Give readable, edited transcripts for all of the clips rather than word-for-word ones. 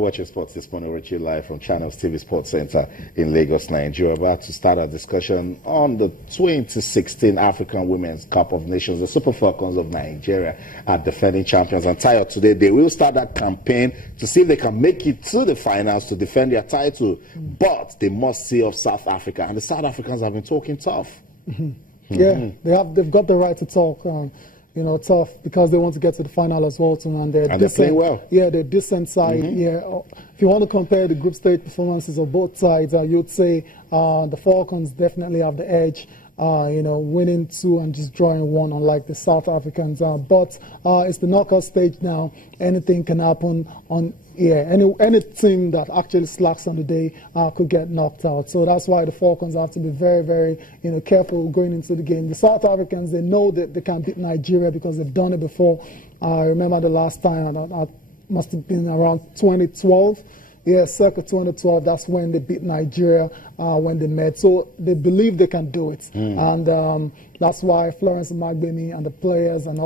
Watching Sports this morning, Richie, live from Channels TV Sports Center in Lagos, Nigeria. We're about to start our discussion on the 2016 African Women's Cup of Nations. The Super Falcons of Nigeria are defending champions, and tired today. They will start that campaign to see if they can make it to the finals to defend their title. But they must see off South Africa, and the South Africans have been talking tough. Yeah, they've got the right to talk. You know, tough because they want to get to the final as well too, and they're playing well. Yeah, they're decent side. Yeah, if you want to compare the group stage performances of both sides, you'd say the Falcons definitely have the edge. You know, winning 2 and just drawing 1, unlike the South Africans. But it's the knockout stage now. Anything can happen on. Yeah, anything that actually slacks on the day could get knocked out. So that's why the Falcons have to be very, very, careful going into the game. The South Africans, they know that they can beat Nigeria because they've done it before. I remember the last time, I must have been around 2012. Yeah, circa 2012, that's when they beat Nigeria when they met. So they believe they can do it. And that's why Florence Omagbemi and the players and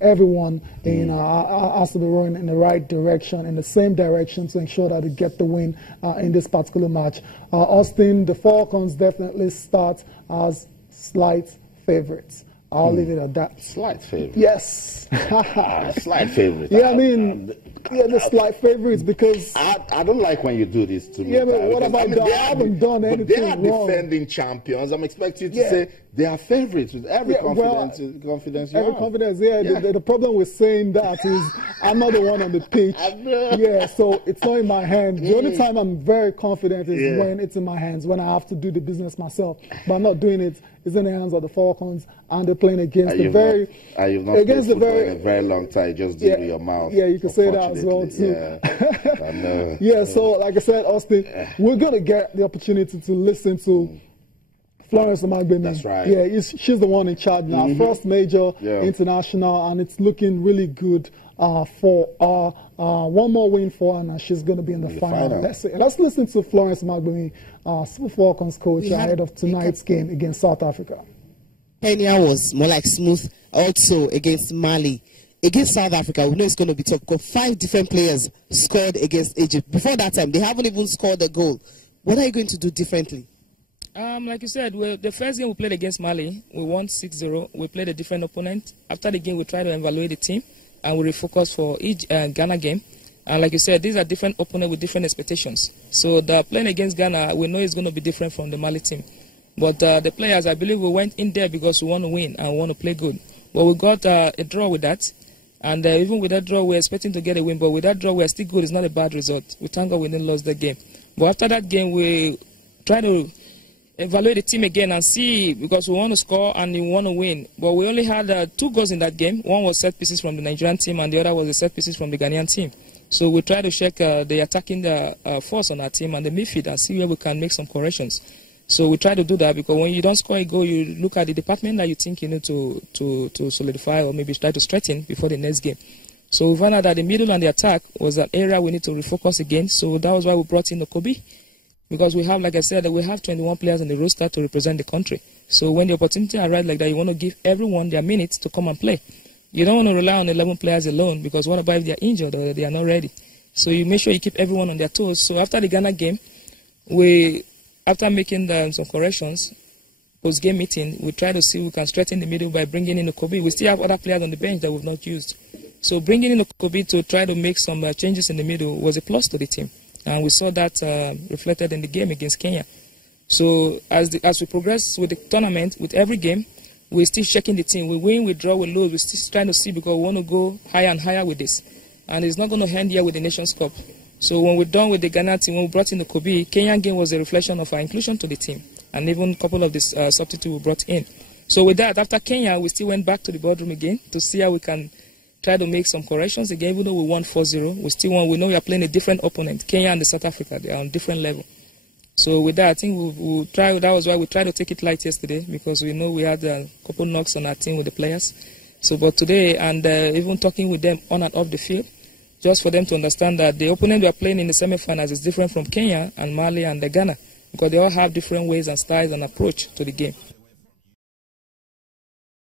everyone has to be rowing in the right direction, in the same direction to ensure that they get the win in this particular match. Austin, the Falcons definitely start as slight favorites. I'll leave it at that. Slight favorite? Yes. Slight favorite. Yeah, I mean... Yeah, the slight favorites because... I don't like when you do this to me. Yeah, but what about that? I haven't done anything They are wrong. defending champions. I'm expecting you to say they are favorites with every confidence. Every confidence, The problem with saying that is I'm not the one on the pitch. Yeah, so it's not in my hand. The only time I'm very confident is when it's in my hands, when I have to do the business myself. But I'm not doing it. It's in the hands of the Falcons, and they're playing against the very... You've not against the very in a very long time. Just did with your mouth. Yeah, you can say that as well too. Yeah, I know. Yeah, so like I said, Austin, we're gonna get the opportunity to listen to Florence Omagbemi. That's right. Yeah, she's the one in charge now. First major international, and it's looking really good for her. One more win for her, and she's going to be in the final. Let's listen to Florence Omagbemi, Super Falcons coach, ahead of tonight's game against South Africa. Kenya was more like smooth. Also against Mali. Against South Africa, we know it's going to be tough because 5 different players scored against Egypt. Before that time, they haven't even scored a goal. What are you going to do differently? Like you said, the first game we played against Mali, we won 6-0. We played a different opponent. After the game, we tried to evaluate the team, and we refocused for each Ghana game. And like you said, these are different opponents with different expectations. So the playing against Ghana, we know it's going to be different from the Mali team. But the players, I believe we went in there because we want to win and we want to play good. But we got a draw with that. And even with that draw, we're expecting to get a win. But with that draw, we're still good. It's not a bad result. We thank God we didn't lose the game. But after that game, we try to evaluate the team again and see, because we want to score and we want to win. But we only had 2 goals in that game. One was set pieces from the Nigerian team and the other was the set pieces from the Ghanaian team. So we try to check the attacking force on our team and the midfield and see where we can make some corrections. So we try to do that because when you don't score a goal, you look at the department that you think you need to solidify or maybe try to strengthen before the next game. So we found out that the middle and the attack was an area we need to refocus again. So that was why we brought in Okobi. Because we have, like I said, we have 21 players in the roster to represent the country. So when the opportunity arrives like that, you want to give everyone their minutes to come and play. You don't want to rely on 11 players alone because what about if they are injured or they are not ready? So you make sure you keep everyone on their toes. So after the Ghana game, after making some corrections, post-game meeting, we try to see if we can strengthen the middle by bringing in Okobi. We still have other players on the bench that we've not used. So bringing in Okobi to try to make some changes in the middle was a plus to the team. And we saw that reflected in the game against Kenya. So as we progress with the tournament, with every game, we're still checking the team. We win, we draw, we lose. We're still trying to see because we want to go higher and higher with this. And it's not going to end here with the Nations Cup. So when we're done with the Ghana team, when we brought in the Kobe, Kenyan game was a reflection of our inclusion to the team. And even a couple of the substitutes we brought in. So with that, after Kenya, we still went back to the boardroom again to see how we can try to make some corrections again. Even though we won 4-0, we know we are playing a different opponent. Kenya and the South Africa, they are on different level. So with that, I think we'll try. That was why we tried to take it light yesterday, because we know we had a couple knocks on our team with the players. So but today, and even talking with them on and off the field, just for them to understand that the opponent we are playing in the semi-finals is different from Kenya and Mali and Ghana, because they all have different ways and styles and approach to the game.